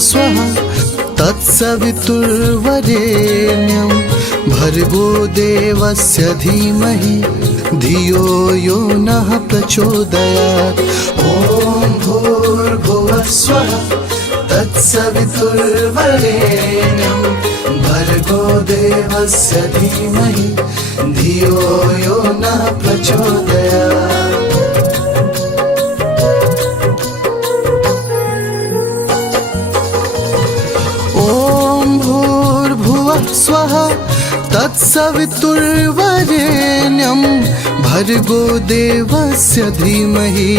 स्वः तत्सवितुर्वरेण्यं भर्गो देवस्य धीमहि धियो यो नः प्रचोदयात्। ॐ भूर्भुवः स्वः तत्सवितुर्वरेण्यं भर्गो देवस्य धीमहि धियो यो नः प्रचोदयात्। स्वः तत्सवितुर्वरेण्यं भर्गो देवस्य धीमहि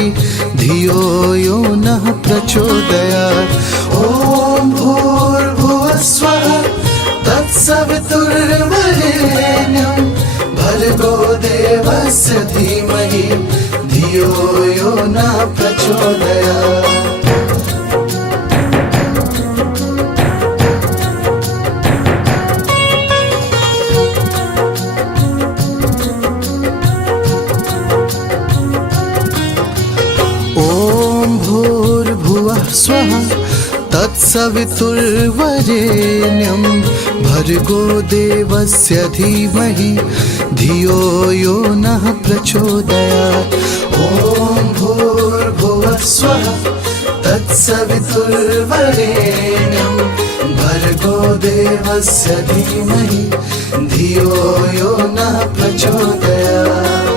धियो यो नः प्रचोदयात्। ॐ भूर्भुवः स्वः तत्सवितुर्वरेण्यं भर्गो देवस्य धीमहि धियो यो नः प्रचोदयात्। स्वः तत्सवितुर्वरेण्यं भर्गो देवस्य धीमहि धियो यो नः प्रचोदयात्। ॐ भूर्भुवः स्वः तत्सवितुर्वरेण्यं भर्गो देवस्य धीमहि धियो यो नः प्रचोदयात्।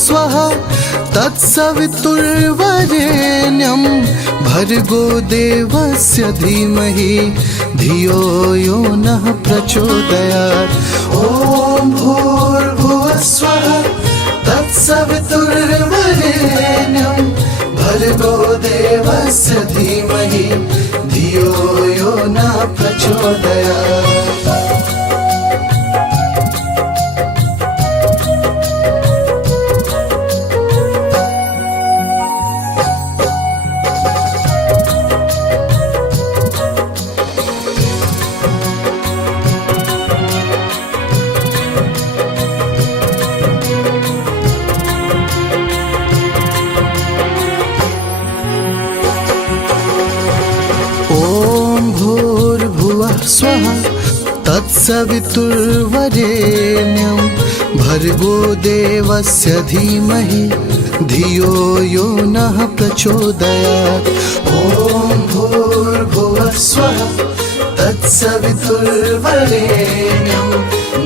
स्वः तत्सवितुर्वरेण्यं भर्गो देवस्य धीमहि धियो यो नः प्रचोदयात्। ॐ भूर्भुवः स्वः तत्सवितुर्वरेण्यं भर्गो देवस्य धीमहि धियो यो नः प्रचोदयात्। स्वः तत्सवितुर्वरेण्यं भर्गो देवस्य धीमहि धियो यो नः प्रचोदयात्। ॐ भूर्भुवः स्वः तत्सवितुर्वरेण्यं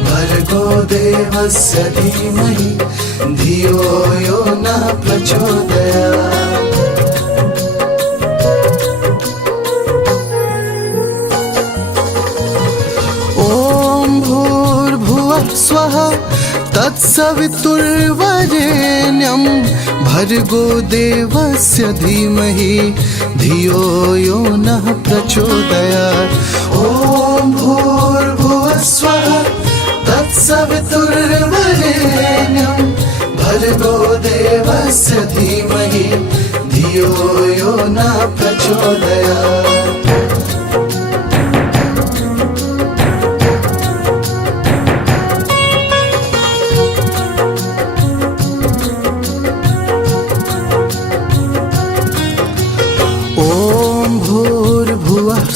भर्गो देवस्य धीमहि धियो यो नः प्रचोदयात्। स्वः तत्सवितुर्वरेण्यं भर्गो देवस्य धीमहि धियो यो नः प्रचोदयात्। ॐ भूर्भुवः स्वः तत्सवितुर्वरेण्यं भर्गो देवस्य धीमहि धियो यो नः प्रचोदयात्।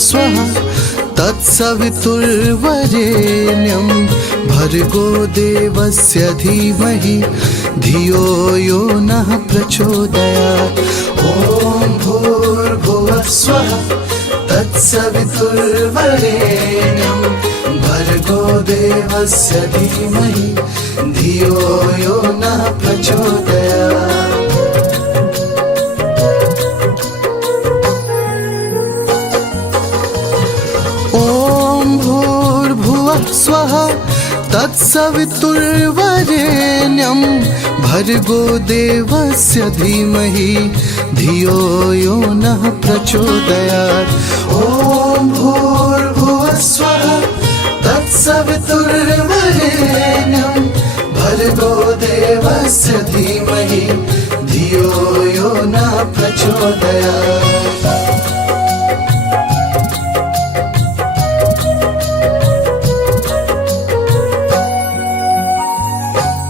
स्वः तत्सवितुर्वरेण्यं भर्गो देवस्य धीमहि धियो यो नः प्रचोदयात्। ॐ भूर्भुवः स्वः तत्सवितुर्वरेण्यं भर्गो देवस्य धीमहि धियो यो नः प्रचोदयात्। स्वः तत्सवितुर्वरेण्यं भर्गो देवस्य धीमहि धियो यो नः प्रचोदयात्। ॐ भूर्भुवः स्वः तत्सवितुर्वरेण्यं भर्गो देवस्य धीमहि धियो यो नः प्रचोदयात्।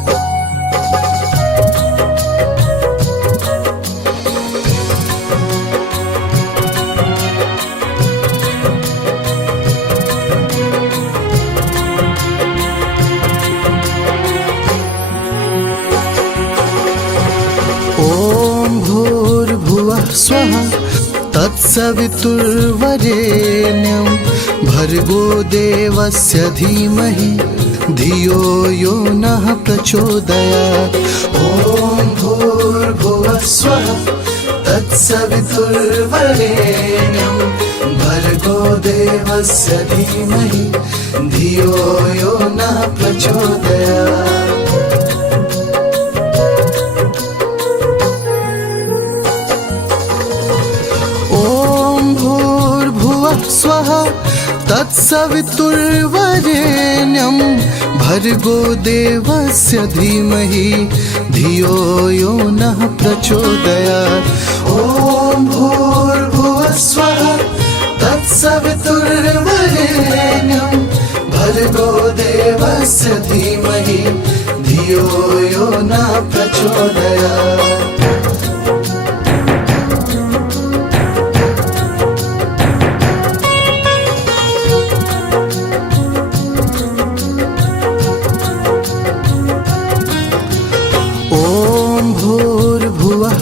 ॐ तत्सवितुर्वरेण्यं भर्गो देवस्य धीमहि धियो यो नः प्रचोदयात्। ॐ भूर्भुवः स्वः तत्सवितुर्वरेण्यं भर्गो देवस्य धीमहि धियो यो नः प्रचोदयात्। ॐ भूर्भुवः स्वः तत्सवितुर्वरेण्यं भर्गो देवस्य धीमहि धियो यो नः प्रचोदयात्। ॐ भूर्भुवः स्वः तत्सवितुर्वरेण्यं भर्गो देवस्य धीमहि धियो यो नः प्रचोदयात्।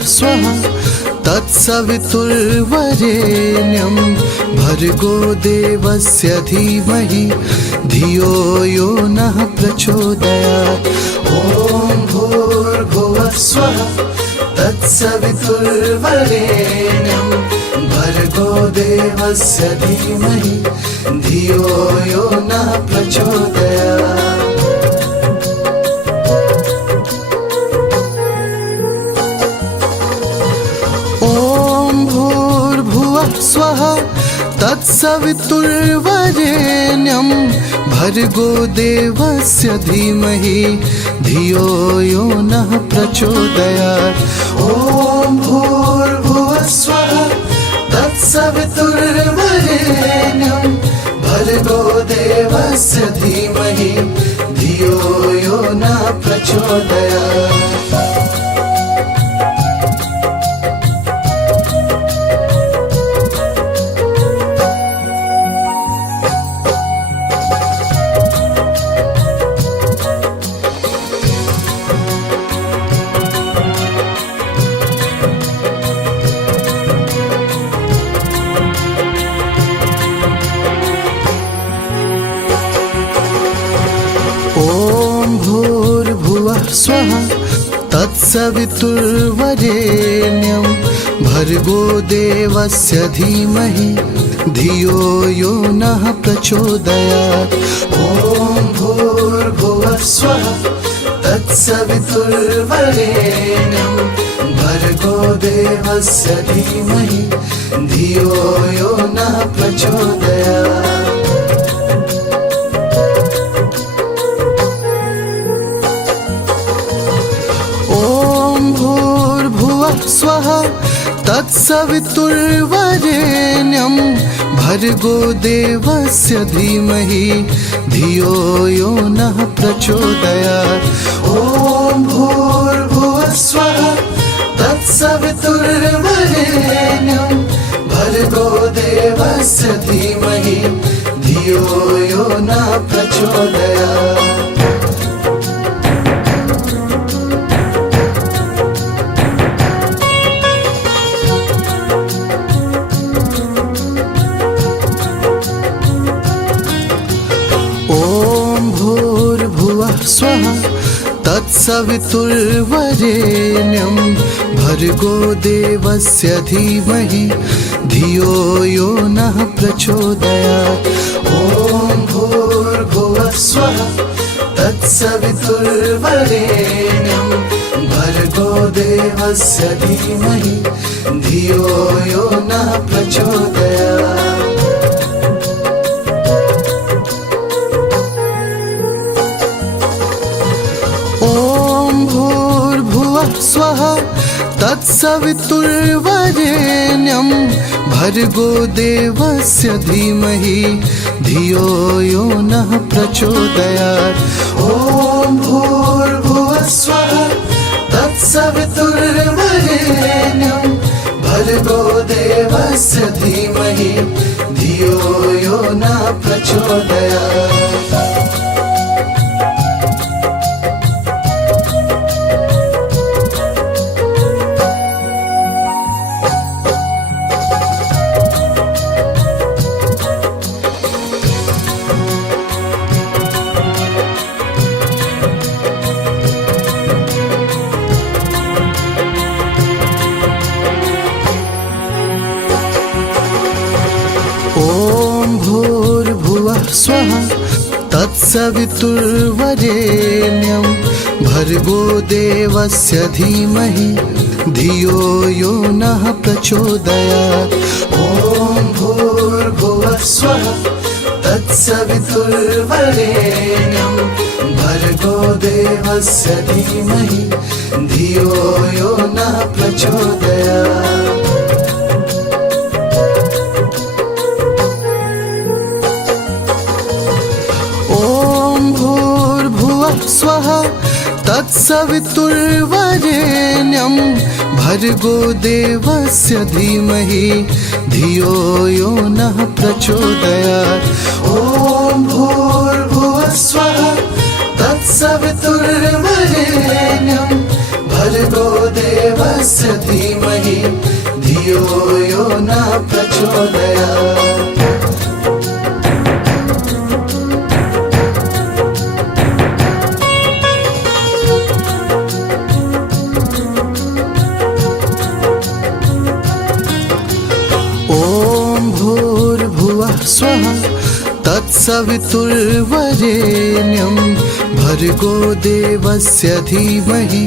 स्वः तत्सवितुर्वरेण्यं भर्गो देवस्य धीमहि धियो यो नः प्रचोदयात्। ॐ भूर्भुवः स्वः तत्सवितुर्वरेण्यं भर्गो देवस्य धीमहि धियो यो नः प्रचोदयात्। स्वः तत्सवितुर्वरेण्यं भर्गो देवस्य धीमहि धियो यो नः प्रचोदयात्। ॐ भूर्भुवः स्वः तत्सवितुर्वरेण्यं भर्गो देवस्य धीमहि धियो यो नः प्रचोदयात्। स्वः तत्सवितुर्वरेण्यं भर्गो देवस्य धीमहि धियो यो नः प्रचोदयात्। ॐ भूर्भुवः स्वः तत्सवितुर्वरेण्यं भर्गो देवस्य धीमहि धियो यो नः प्रचोदयात्। स्वः तत्सवितुर्वरेण्यं भर्गो देवस्य धीमहि धियो यो नः प्रचोदयात्। ॐ भूर्भुवः स्वः तत्सवितुर्वरेण्यं भर्गो देवस्य धीमहि धियो यो नः प्रचोदयात्। स्वः तत्सवितुर्वरेण्यं भर्गो देवस्य धीमहि धियो यो नः प्रचोदयात्। ॐ भूर्भुवः स्वः तत्सवितुर्वरेण्यं भर्गो देवस्य धीमहि धियो यो नः प्रचोदयात्। स्वः तत्सवितुर्वरेण्यं भर्गो देवस्य धीमहि धियो यो नः प्रचोदयात्। ॐ भूर्भुवः स्वः तत्सवितुर्वरेण्यं भर्गो देवस्य धीमहि धियो यो नः प्रचोदयात्। तत्सवितुर्वरेण्यं भर्गो देवस्य धीमहि धियो यो नः प्रचोदयात्। ॐ भूर्भुवः स्वः तत्सवितुर्वरेण्यं भर्गो देवस्य धीमहि धियो यो नः प्रचोदयात्। ॐ भूर्भुवः स्वः तत्सवितुर्वरेण्यं भर्गो देवस्य धीमहि धियो यो नः प्रचोदयात्। ॐ भूर्भुवः स्वः तत्सवितुर्वरेण्यं भर्गो देवस्य धीमहि धियो यो नः प्रचोदयात्। स्वः तत्सवितुर्वरेण्यं भर्गो देवस्य धीमहि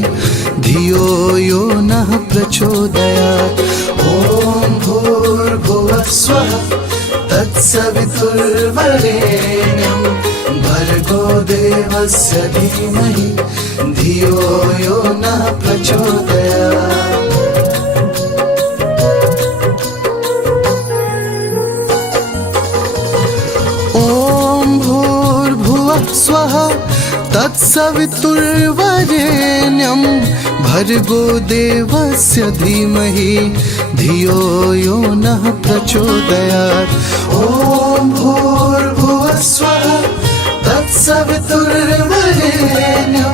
धियो यो नः प्रचोदयात्। ॐ भूर्भुवः स्वः तत्सवितुर्वरेण्यं भर्गो देवस्य धीमहि धियो यो नः प्रचोदयात्। स्वः तत्सवितुर्वरेण्यं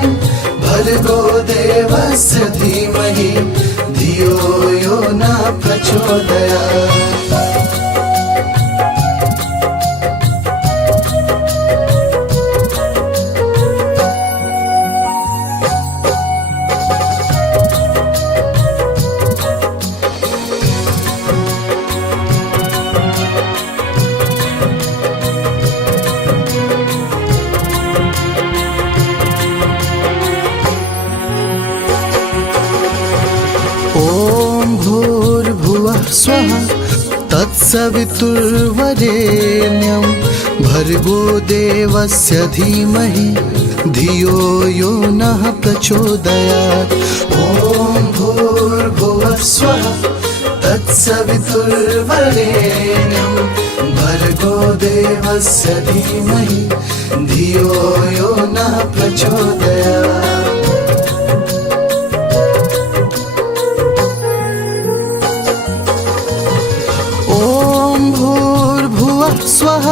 भर्गो देवस्य धीमहि धियो यो नः प्रचोदयात्। ॐ भूर्भुवः स्वः तत्सवितुर्वरेण्यं भर्गो देवस्य धीमहि धियो यो नः प्रचोदयात्। स्वः तत्सवितुर्वरेण्यं भर्गो देवस्य धीमहि धियो यो नः प्रचोदयात्। ॐ भूर्भुवः स्वः तत्सवितुर्वरेण्यं भर्गो देवस्य धीमहि धियो यो नः प्रचोदयात्। स्वः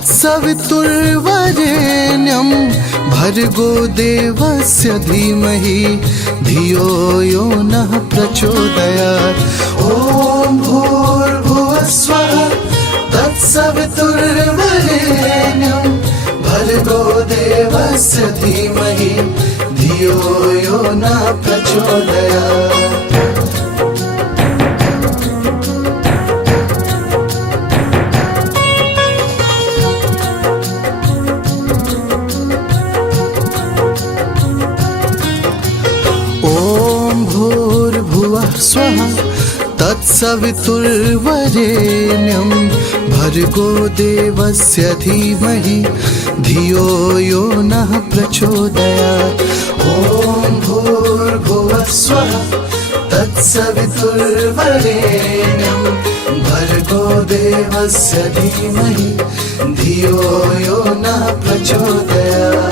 तत्सवितुर्वरेण्यं भर्गो देवस्य धीमहि धियो यो नः प्रचोदयात्। ॐ भूर्भुवः स्वः तत्सवितुर्वरेण्यं भर्गो देवस्य धीमहि धियो यो नः प्रचोदयात्। स्वः तत्सवितुर्वरेण्यं भर्गो देवस्य धीमहि धियो यो नः प्रचोदयात्। ॐ भूर्भुवः स्वः तत्सवितुर्वरेण्यं भर्गो देवस्य धीमहि धियो यो नः प्रचोदयात्।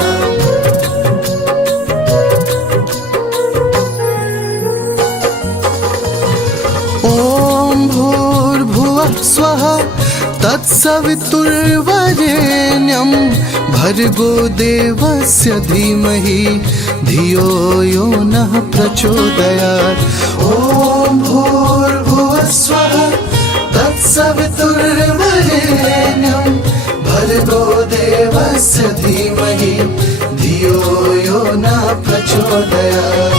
स्वः तत्सवितुर्वरेण्यं भर्गो देवस्य धीमहि धियो यो नः प्रचोदयात्। ॐ भूर्भुवः स्वः तत्सवितुर्वरेण्यं भर्गो देवस्य धीमहि धियो यो नः प्रचोदयात्।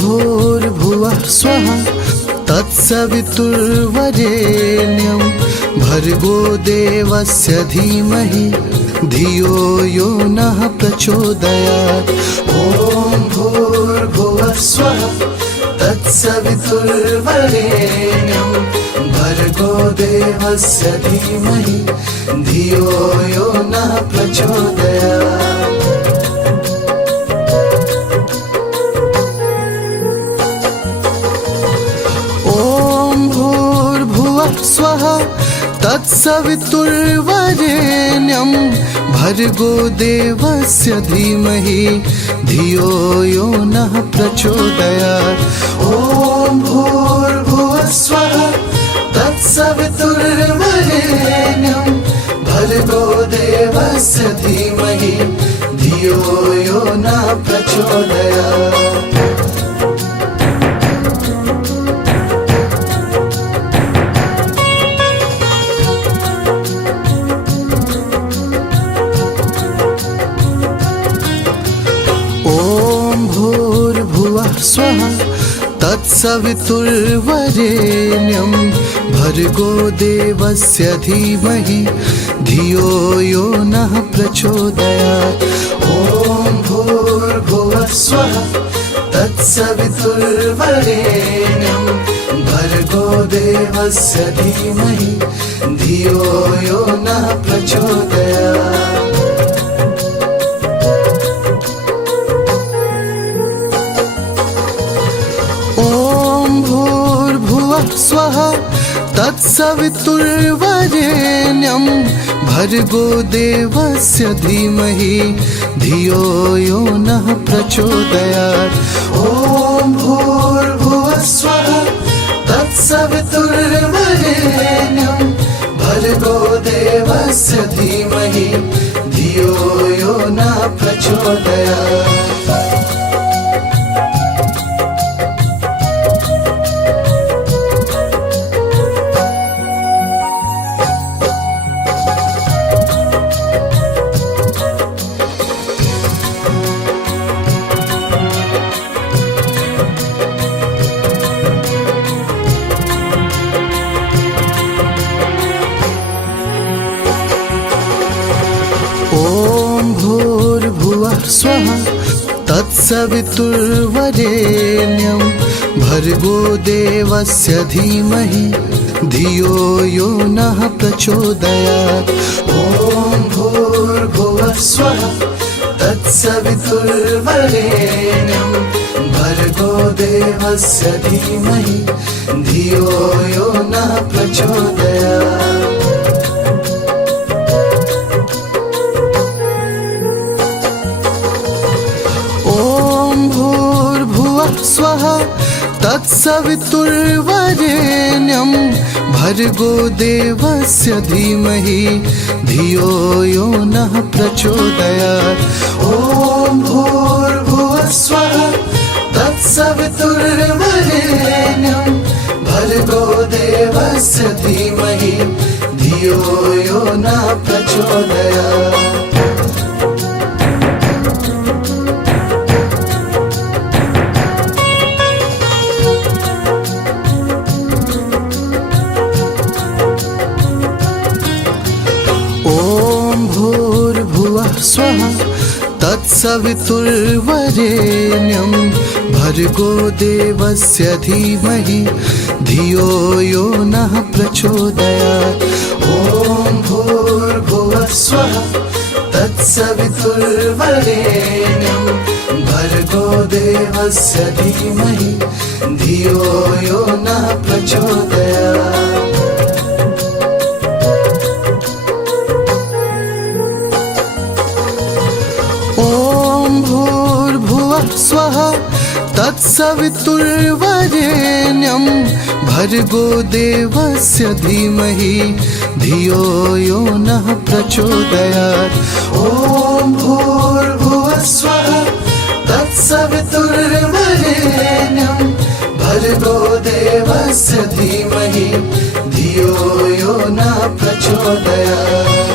भूर्भुवः स्वः तत्सवितुर्वरेण्यं भर्गो देवस्य धीमहि धियो यो नः प्रचोदयात्। ॐ भूर्भुवः स्वः तत्सवितुर्वरेण्यं भर्गो देवस्य धीमहि धियो यो नः प्रचोदयात्। ॐ भूर्भुवः स्वः तत्सवितुर्वरेण्यं भर्गो देवस्य धीमहि धियो यो नः प्रचोदयात्। ॐ भूर्भुवः स्वः तत्सवितुर्वरेण्यं भर्गो देवस्य धीमहि धियो यो नः प्रचोदयात्। स्वः तत्सवितुर्वरेण्यं भर्गो देवस्य धीमहि धियो यो नः प्रचोदयात्। ॐ भूर्भुवः स्वः तत्सवितुर्वरेण्यं भर्गो देवस्य धीमहि धियो यो नः प्रचोदयात्। स्वः तत्सवितुर्वरेण्यं भर्गो देवस्य धीमहि धियो यो नः प्रचोदयात्। ॐ भूर्भुवः स्वः तत्सवितुर्वरेण्यं भर्गो देवस्य धीमहि धियो यो नः प्रचोदयात्। ॐ भूर्भुवः स्वः तत्सवितुर्वरेण्यं भर्गो देवस्य धीमहि धियो यो नः प्रचोदयात्। ॐ भूर्भुवः स्वः तत्सवितुर्वरेण्यं भर्गो देवस्य धीमहि धियो यो नः प्रचोदयात्। स्वः तत्सवितुर्वरेण्यं भर्गो देवस्य धीमहि धियो यो नः प्रचोदयात्। ॐ भूर्भुवः स्वः तत्सवितुर्वरेण्यं भर्गो देवस्य धीमहि धियो यो नः प्रचोदयात्। स्वः तत्सवितुर्वरेण्यं भर्गो देवस्य धीमहि धियो यो नः प्रचोदयात्। ॐ भूर्भुवः स्वः तत्सवितुर्वरेण्यं भर्गो देवस्य धीमहि धियो यो नः प्रचोदयात्। स्वः तत्सवितुर्वरेण्यं भर्गो देवस्य धीमहि धियो यो नः प्रचोदयात्। ॐ भूर्भुवः स्वः तत्सवितुर्वरेण्यं भर्गो देवस्य धीमहि धियो यो नः प्रचोदयात्।